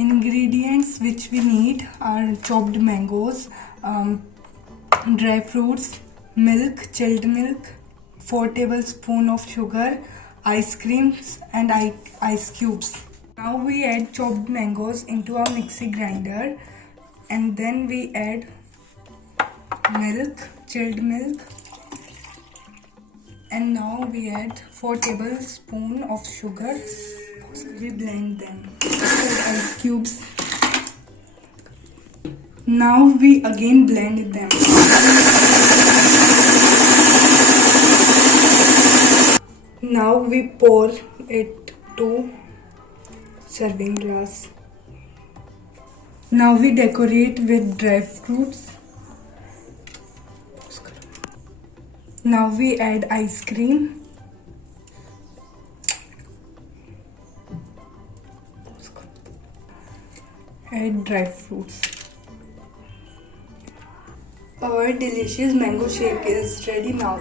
Ingredients which we need are chopped mangoes, dry fruits, milk, chilled milk, 4 tablespoons of sugar, ice creams and ice cubes. Now we add chopped mangoes into our mixie grinder, and then we add milk, chilled milk, and now we add 4 tablespoons of sugar. We blend them. Add ice cubes. Now we again blend them. Now we pour it to serving glass. Now we decorate with dry fruits. Now we add ice cream. Add dry fruits. Our delicious mango shake is ready now.